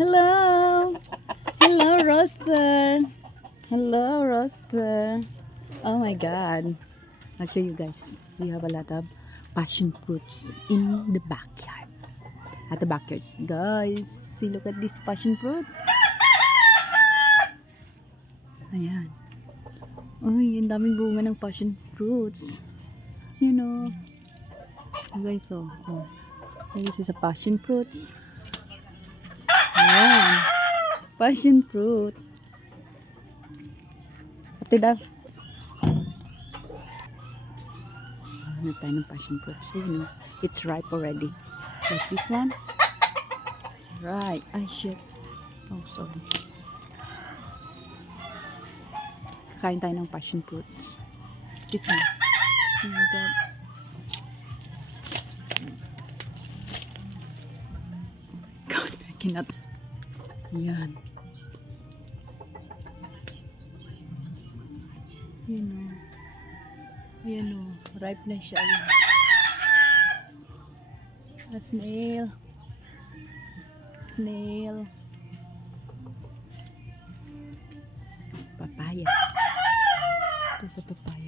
Hello. Hello, Roaster. Hello, Roaster. Oh my God. I'll show you guys. We have a lot of passion fruits in the backyard. At the backyard. Guys, see, look at these passion fruits. Ayan. Uy, ang daming bunga ng passion fruits. You know. Guys, oh. This is a passion fruits. Ayan. Passion fruit. Ate daw. Hanap tayo ng passion fruits. You know, it's ripe already. Like this one. It's right. Ay, shit. Oh, sorry. Kakain tayo ng passion fruits. This one. Oh my God. God, I cannot. Yan. Yan o. Ayan o. Ripe na siya. Ayan. A snail. Snail. Papaya. Ito sa papaya.